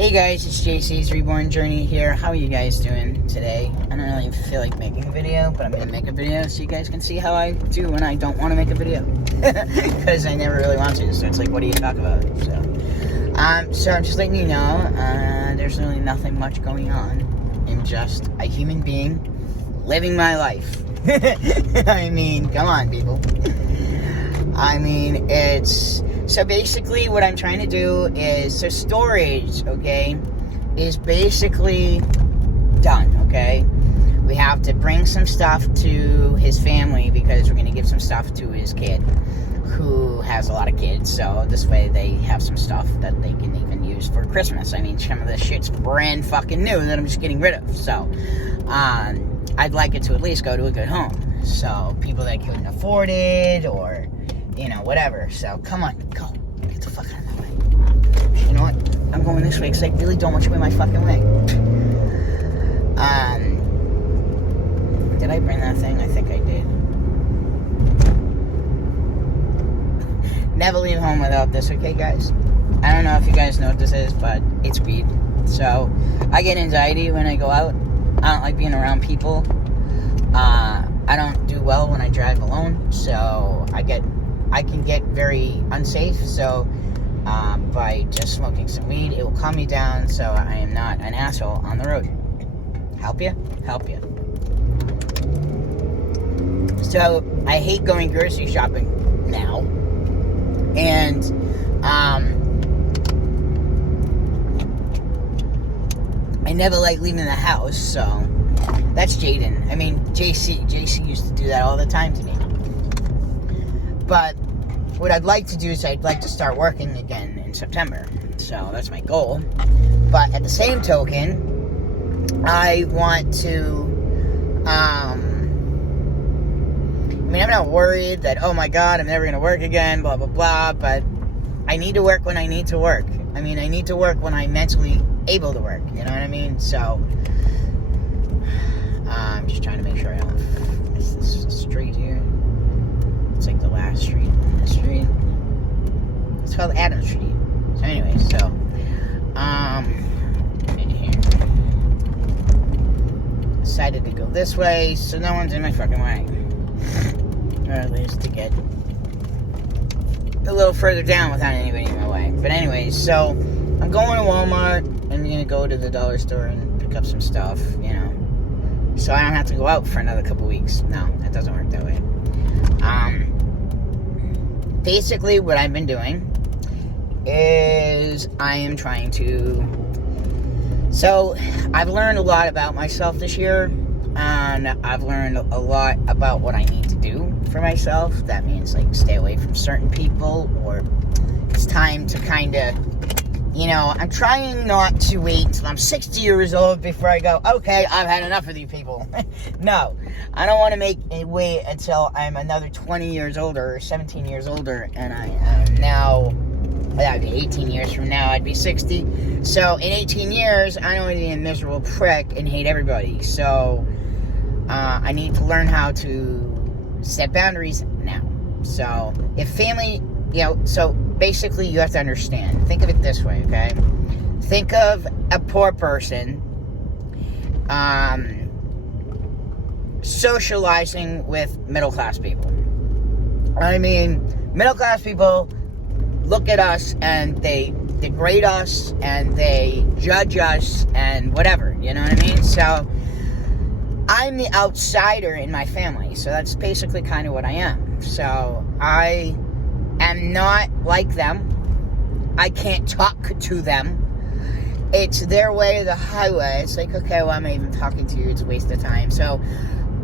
Hey guys, it's JC's Reborn Journey here. How are you guys doing today? I don't really feel like making a video, but I'm going to make a video so you guys can see how I do when I don't want to make a video. Because I never really want to, so it's like, what do you talk about? So I'm just letting you know, there's really nothing much going on. I'm just a human being living my life. I mean, come on, people. I mean, so basically what I'm trying to do is, so storage, okay, is basically done, okay? We have to bring some stuff to his family because we're going to give some stuff to his kid who has a lot of kids, so this way they have some stuff that they can even use for Christmas. I mean, some of this shit's brand fucking new that I'm just getting rid of, so I'd like it to at least go to a good home. So people that couldn't afford it or, you know, whatever. So come on, go. Get the fuck out of my way. You know what? I'm going this way because I really don't want you in my fucking way. Did I bring that thing? I think I did. Never leave home without this, okay, guys? I don't know if you guys know what this is, but it's weed. So I get anxiety when I go out. I don't like being around people. I don't do well when I drive alone, so I can get very unsafe, so by just smoking some weed, it will calm me down so I am not an asshole on the road. Help you? Help you. So, I hate going grocery shopping now, and I never like leaving the house, so that's Jaden. I mean, JC used to do that all the time to me. But what I'd like to do is I'd like to start working again in September. So that's my goal. But at the same token, I want to, I mean, I'm not worried that, oh my God, I'm never going to work again, blah, blah, blah. But I need to work when I need to work. I mean, I need to work when I'm mentally able to work. You know what I mean? So I'm just trying to make sure I don't miss this street here. It's like the last street in the street. It's called Adams Street. So anyway, in here. Decided to go this way so no one's in my fucking way. Or at least to get a little further down without anybody in my way. But anyways, so I'm going to Walmart. I'm gonna go to the dollar store and pick up some stuff, you know. So I don't have to go out for another couple weeks. No, that doesn't work that way. Basically what I've been doing is I am trying to, so I've learned a lot about myself this year, and I've learned a lot about what I need to do for myself. That means like stay away from certain people, or it's time to kind of, you know, I'm trying not to wait until I'm 60 years old before I go, okay, I've had enough of you people. No, I don't want to wait until I'm another 20 years older or 17 years older, and I am now, that'd be 18 years from now, I'd be 60. So in 18 years, I don't want to be a miserable prick and hate everybody. So I need to learn how to set boundaries now. So if family, you know, so basically you have to understand, think of it this way, okay? Think of a poor person socializing with middle-class people. I mean, middle-class people look at us and they degrade us and they judge us and whatever, you know what I mean? So I'm the outsider in my family, so that's basically kind of what I am. So I am not like them. I can't talk to them. It's their way or the highway. It's like, okay, well, I'm not even talking to you. It's a waste of time. So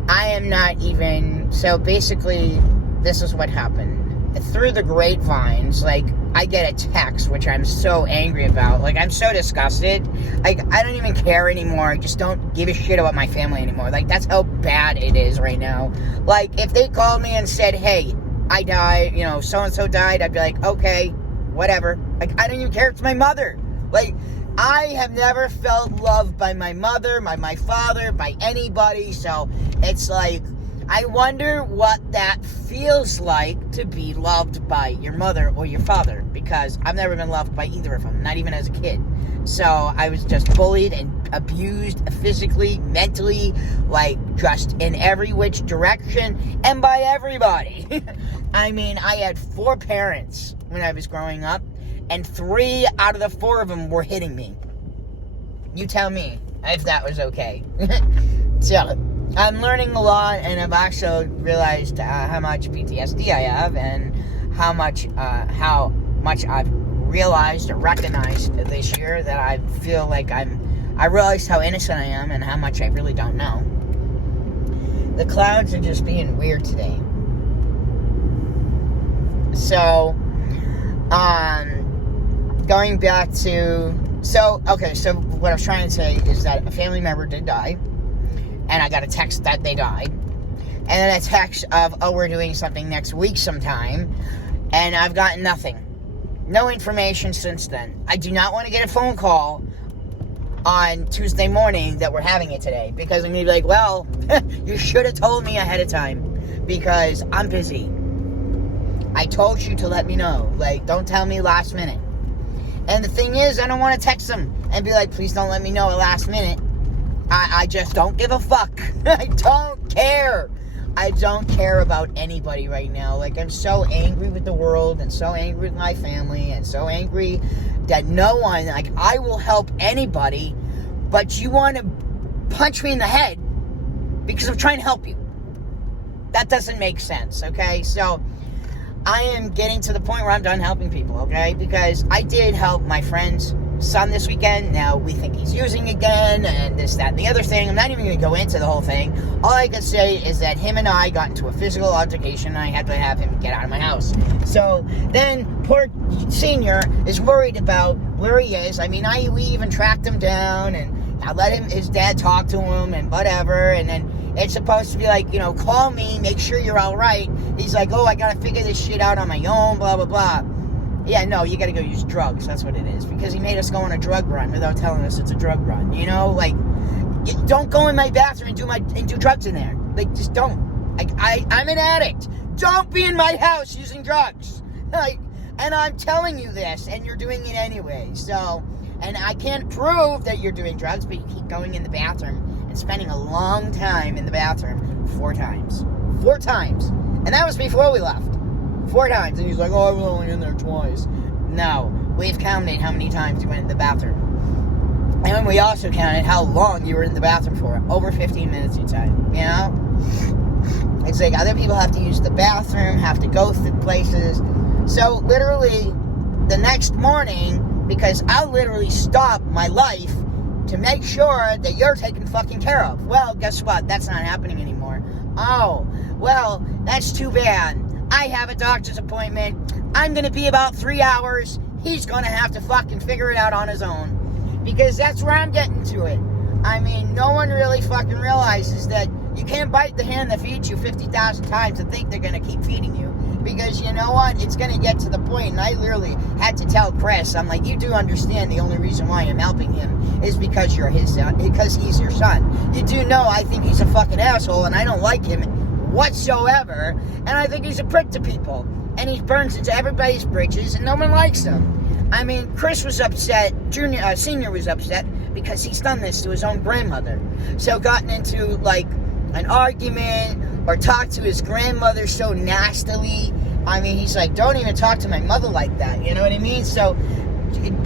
I am not even, so basically this is what happened. Through the grapevines, like, I get a text, which I'm so angry about. Like, I'm so disgusted. Like, I don't even care anymore. I just don't give a shit about my family anymore. Like, that's how bad it is right now. Like, if they called me and said, hey, I died, you know, so-and-so died, I'd be like, okay, whatever. Like, I don't even care. It's my mother. Like, I have never felt loved by my mother, by my father, by anybody. So, it's like, I wonder what that feels like to be loved by your mother or your father, because I've never been loved by either of them, not even as a kid. So I was just bullied and abused physically, mentally, like just in every which direction and by everybody. I mean, I had 4 parents when I was growing up, and 3 out of the 4 of them were hitting me. You tell me if that was okay. So I'm learning a lot, and I've also realized how much PTSD I have, and how much I've realized or recognized this year that I feel like I realized how innocent I am and how much I really don't know. The clouds are just being weird today. So, going back to, so what I was trying to say is that a family member did die, and I got a text that they died, and then a text of, oh, we're doing something next week sometime, and I've gotten nothing. No information since then. I do not want to get a phone call on Tuesday morning that we're having it today, because I'm going to be like, well, you should have told me ahead of time, because I'm busy. I told you to let me know. Like, don't tell me last minute. And the thing is, I don't want to text them and be like, please don't let me know at last minute. I just don't give a fuck. I don't care. I don't care about anybody right now. Like, I'm so angry with the world, and so angry with my family, and so angry that no one, like, I will help anybody, but you want to punch me in the head because I'm trying to help you. That doesn't make sense, okay? So, I am getting to the point where I'm done helping people, okay? Because I did help my friend's son this weekend. Now we think he's using again, and this, that, and the other thing. I'm not even going to go into the whole thing. All I can say is that him and I got into a physical altercation, and I had to have him get out of my house. So then poor senior is worried about where he is. I mean, we even tracked him down, and I let his dad talk to him and whatever, and then it's supposed to be like, you know, call me, make sure you're all right. He's like, oh, I got to figure this shit out on my own, blah, blah, blah. Yeah, no, you gotta go use drugs. That's what it is. Because he made us go on a drug run without telling us it's a drug run. You know, like, don't go in my bathroom and do drugs in there. Like, just don't. I'm an addict. Don't be in my house using drugs. Like, and I'm telling you this, and you're doing it anyway. So, and I can't prove that you're doing drugs, but you keep going in the bathroom and spending a long time in the bathroom 4 times. 4 times. And that was before we left. 4 times, and he's like, oh, I was only in there twice. No, we've counted how many times you went in the bathroom. And we also counted how long you were in the bathroom for. Over 15 minutes each time, you know? It's like other people have to use the bathroom, have to go through places. So, literally, the next morning, because I'll literally stop my life to make sure that you're taken fucking care of. Well, guess what? That's not happening anymore. Oh, well, that's too bad. I have a doctor's appointment. I'm going to be about 3 hours. He's going to have to fucking figure it out on his own. Because that's where I'm getting to it. I mean, no one really fucking realizes that you can't bite the hand that feeds you 50,000 times and think they're going to keep feeding you. Because you know what? It's going to get to the point, and I literally had to tell Chris, I'm like, you do understand the only reason why I'm helping him is because you're his son, because he's your son. You do know I think he's a fucking asshole, and I don't like him whatsoever, and I think he's a prick to people, and he burns into everybody's bridges, and no one likes him. I mean, Chris was upset, senior was upset, because he's done this to his own grandmother. So gotten into, like, an argument, or talked to his grandmother so nastily. I mean, he's like, don't even talk to my mother like that, you know what I mean? So,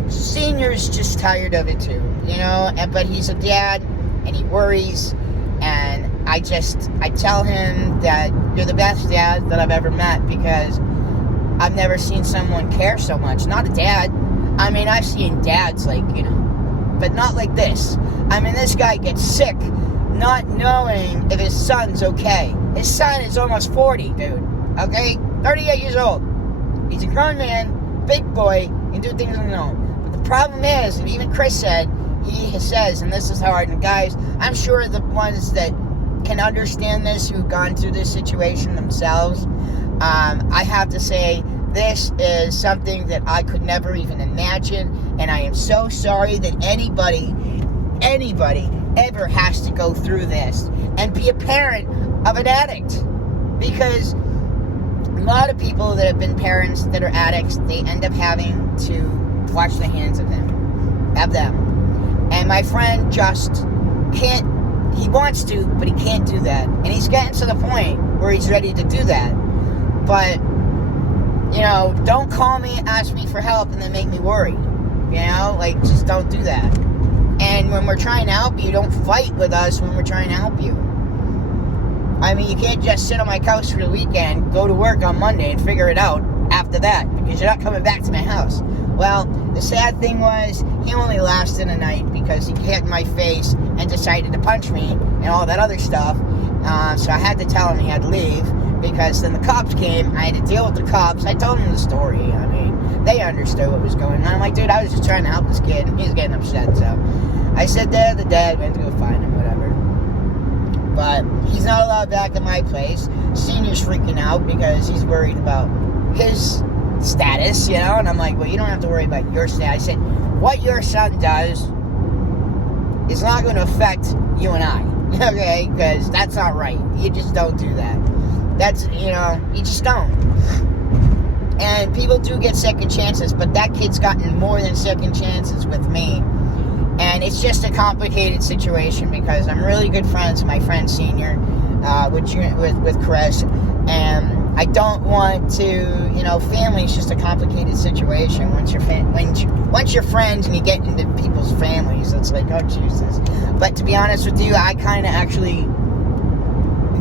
senior's just tired of it too, you know, but he's a dad, and he worries, and I tell him that you're the best dad that I've ever met, because I've never seen someone care so much. Not a dad. I mean, I've seen dads, like, you know, but not like this. I mean, this guy gets sick not knowing if his son's okay. His son is almost 40, dude. Okay? 38 years old. He's a grown man, big boy, can do things on his own. But the problem is, and even Chris said, he says, and this is hard, and guys, I'm sure the ones that can understand this, who've gone through this situation themselves, I have to say, this is something that I could never even imagine, and I am so sorry that anybody ever has to go through this and be a parent of an addict. Because a lot of people that have been parents that are addicts, they end up having to wash the hands of them. And my friend just can't, he wants to, but he can't do that. And he's getting to the point where he's ready to do that. But, you know, don't call me, ask me for help, and then make me worry. You know, like, just don't do that. And when we're trying to help you, don't fight with us when we're trying to help you. I mean, you can't just sit on my couch for the weekend, go to work on Monday, and figure it out after that, because you're not coming back to my house. Well, the sad thing was, he only lasted a night because he hit my face and decided to punch me and all that other stuff. So I had to tell him he had to leave, because then the cops came. I had to deal with the cops. I told them the story. I mean, they understood what was going on. I'm like, dude, I was just trying to help this kid, and he was getting upset. So I said, the dad went to go find him, whatever. But he's not allowed back at my place. Senior's freaking out because he's worried about his status, you know? And I'm like, well, you don't have to worry about your status. I said, what your son does is not going to affect you and I, okay? Because that's not right. You just don't do that. That's, you know, you just don't. And people do get second chances, but that kid's gotten more than second chances with me. And it's just a complicated situation because I'm really good friends with my friend Senior, with Chris, and I don't want to, you know, family's just a complicated situation. Once you're friends and you get into people's families, it's like, oh Jesus. But to be honest with you, I kind of actually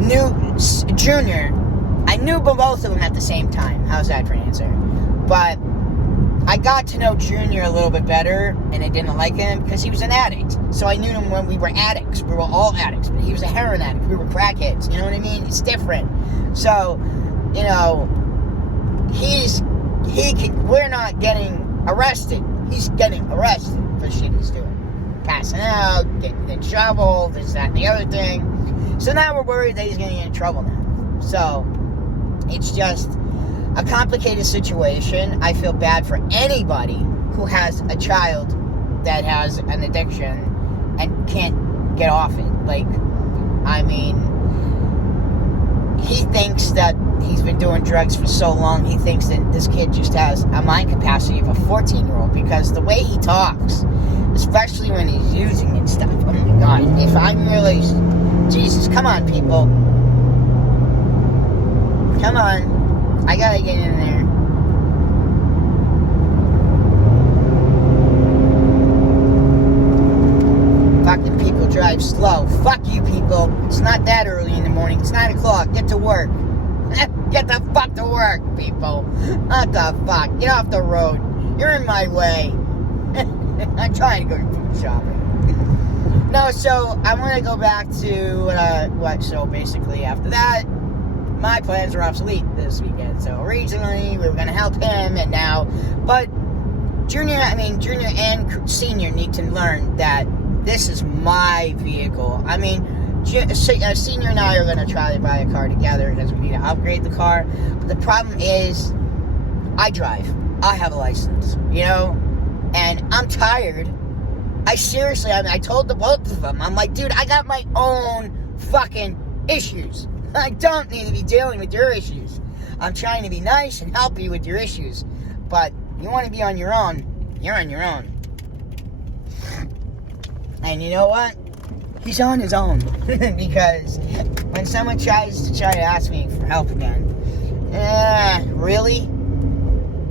knew Junior. I knew both of them at the same time. How's that for an answer? But I got to know Junior a little bit better, and I didn't like him because he was an addict. So I knew him when we were addicts. We were all addicts, but he was a heroin addict. We were crackheads. You know what I mean? It's different. So, you know, we're not getting arrested. He's getting arrested for shit he's doing. Passing out, getting in trouble, this, that, and the other thing. So now we're worried that he's going to get in trouble now. So, it's just a complicated situation. I feel bad for anybody who has a child that has an addiction and can't get off it. Like, I mean, he thinks that he's been doing drugs for so long, he thinks that this kid just has a mind capacity of a 14-year-old, because the way he talks, especially when he's using and stuff, oh my God, if I'm really, Jesus, come on, people. Come on. I gotta get in there. Fucking people drive slow. Fuck you people. It's not that early in the morning. It's 9 o'clock. Get to work. Get the fuck to work, people. What the fuck? Get off the road. You're in my way. I'm trying to go food shopping. No, so I want to go back to so basically after that, my plans are obsolete this weekend. So originally we were going to help him, and now, but Junior and Senior need to learn that this is my vehicle. I mean, Senior and I are going to try to buy a car together because we need to upgrade the car. But the problem is, I drive. I have a license, you know, and I'm tired. I told the both of them, I'm like, dude, I got my own fucking issues. I don't need to be dealing with your issues. I'm trying to be nice and help you with your issues. But you want to be on your own, you're on your own. And you know what? He's on his own. Because when someone tries to ask me for help again, really?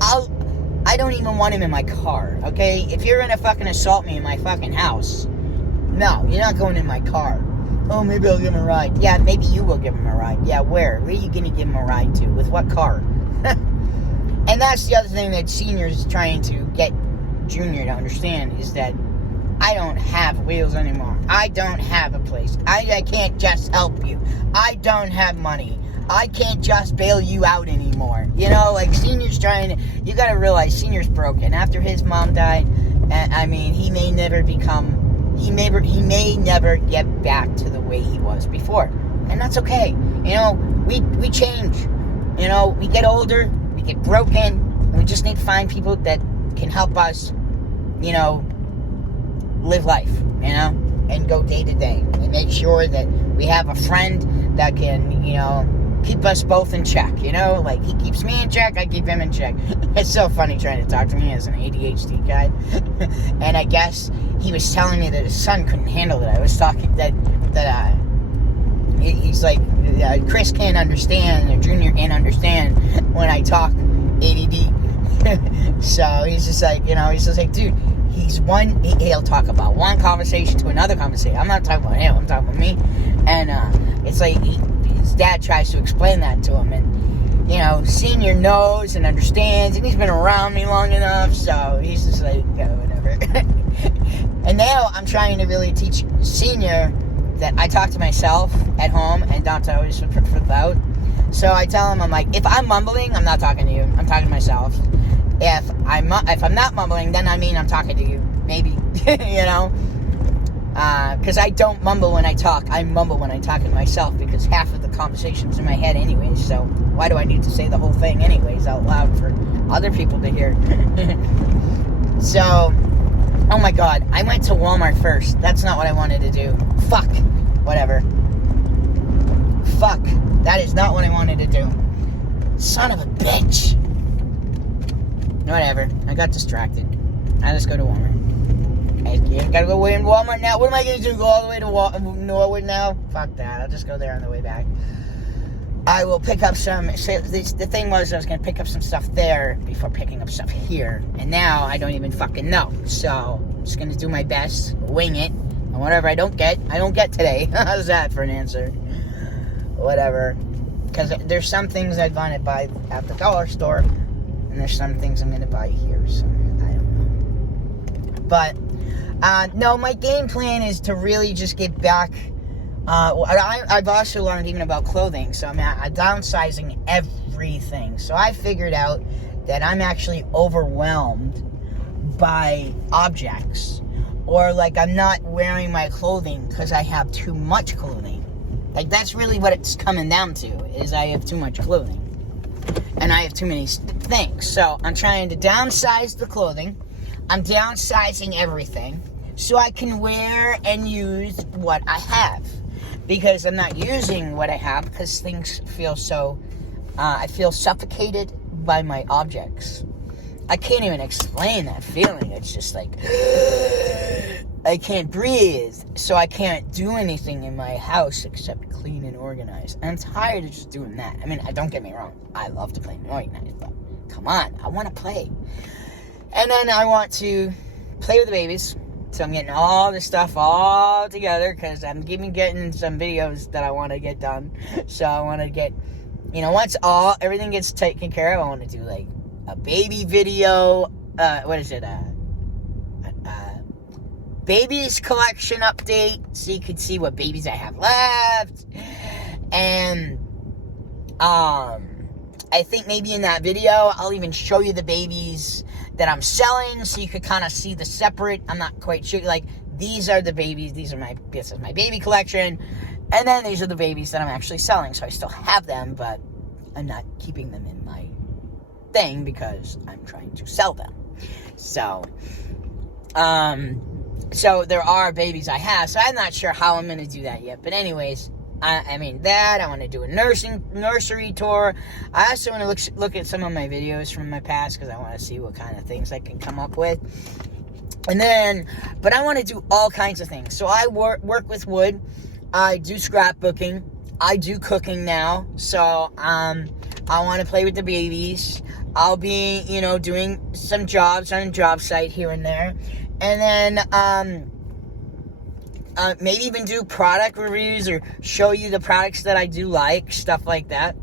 I don't even want him in my car, okay? If you're gonna fucking assault me in my fucking house, no, you're not going in my car. Oh, maybe I'll give him a ride. Yeah, maybe you will give him a ride. Yeah, where? Where are you gonna give him a ride to? With what car? And that's the other thing that Senior's trying to get Junior to understand, is that I don't have wheels anymore. I don't have a place. I can't just help you. I don't have money. I can't just bail you out anymore. You know, like, Senior's trying to, you gotta realize Senior's broken. After his mom died, I mean, he may never get back to the way he was before. And that's okay. You know, we change. You know, we get older, we get broken, and we just need to find people that can help us, you know, live life, you know, and go day to day, and make sure that we have a friend that can, you know, keep us both in check, you know? Like, he keeps me in check, I keep him in check. It's so funny trying to talk to me as an ADHD guy. And I guess he was telling me that his son couldn't handle it. I was talking he's like, Chris can't understand, or Junior can't understand when I talk ADD. So he's just like, you know, he's just like, dude, he'll talk about one conversation to another conversation. I'm not talking about him, I'm talking about me. And it's like his dad tries to explain that to him, and, you know, Senior knows and understands, and he's been around me long enough, so he's just like, yeah, whatever. And now I'm trying to really teach Senior that I talk to myself at home and don't always without. So I tell him, I'm like, if I'm mumbling, I'm not talking to you, I'm talking to myself. If I'm not mumbling, then I mean I'm talking to you, maybe, you know, because I don't mumble when I talk, I mumble when I talk to myself, because half of the conversation's in my head anyways, so why do I need to say the whole thing anyways out loud for other people to hear? So, oh my god, I went to Walmart first. That's not what I wanted to do. Fuck. Whatever. Fuck. That is not what I wanted to do. Son of a bitch. Whatever. I got distracted. I just go to Walmart. I gotta go in Walmart now. What am I gonna do? Go all the way to Norwood now? Fuck that. I'll just go there on the way back. I will pick up some... The thing was, I was gonna pick up some stuff there before picking up stuff here. And now, I don't even fucking know. So, I'm just gonna do my best. Wing it. And whatever I don't get today. How's that for an answer? Whatever. Because there's some things I'd want to buy at the dollar store, and there's some things I'm going to buy here, so I don't know. But, no, my game plan is to really just get back. I've also learned even about clothing, so I'm downsizing everything. So I figured out that I'm actually overwhelmed by objects. Or, like, I'm not wearing my clothing because I have too much clothing. Like, that's really what it's coming down to, is I have too much clothing. And I have too many things. So, I'm trying to downsize the clothing. I'm downsizing everything so I can wear and use what I have. Because I'm not using what I have because things feel so... I feel suffocated by my objects. I can't even explain that feeling. It's just like... I can't breathe, so I can't do anything in my house except clean and organize. And I'm tired of just doing that. I mean, don't get me wrong. I love to clean and organize, but come on, I want to play. And then I want to play with the babies. So I'm getting all this stuff all together because I'm getting some videos that I want to get done. So I want to get, you know, once everything gets taken care of, I want to do like a baby video. What is it? Babies collection update, so you can see what babies I have left. And I think maybe in that video I'll even show you the babies that I'm selling, so you could kind of see the separate. I'm not quite sure, like, these are the babies, this is my baby collection, and then these are the babies that I'm actually selling. So I still have them, but I'm not keeping them in my thing because I'm trying to sell them. So there are babies I have, so I'm not sure how I'm going to do that yet. But anyways, I want to do a nursery tour. I also want to look at some of my videos from my past, because I want to see what kind of things I can come up with. And then, but I want to do all kinds of things. So I work with wood. I do scrapbooking. I do cooking now. So I want to play with the babies. I'll be, you know, doing some jobs on a job site here and there. And then, maybe even do product reviews or show you the products that I do like, stuff like that.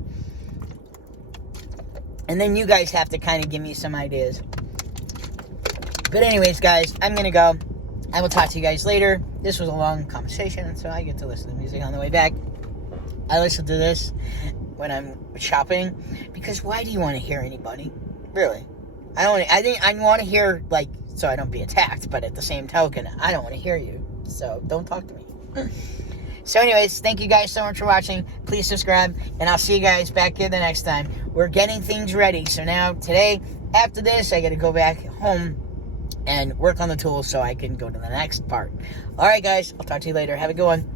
And then you guys have to kind of give me some ideas. But anyways, guys, I'm going to go. I will talk to you guys later. This was a long conversation, so I get to listen to music on the way back. I listen to this when I'm shopping, because why do you want to hear anybody? Really? I want to hear, like, so I don't be attacked, but at the same token, I don't want to hear you, so don't talk to me. So anyways, thank you guys so much for watching. Please subscribe, and I'll see you guys back here the next time. We're getting things ready, so now, today, after this, I gotta go back home and work on the tools so I can go to the next part. Alright guys, I'll talk to you later. Have a good one.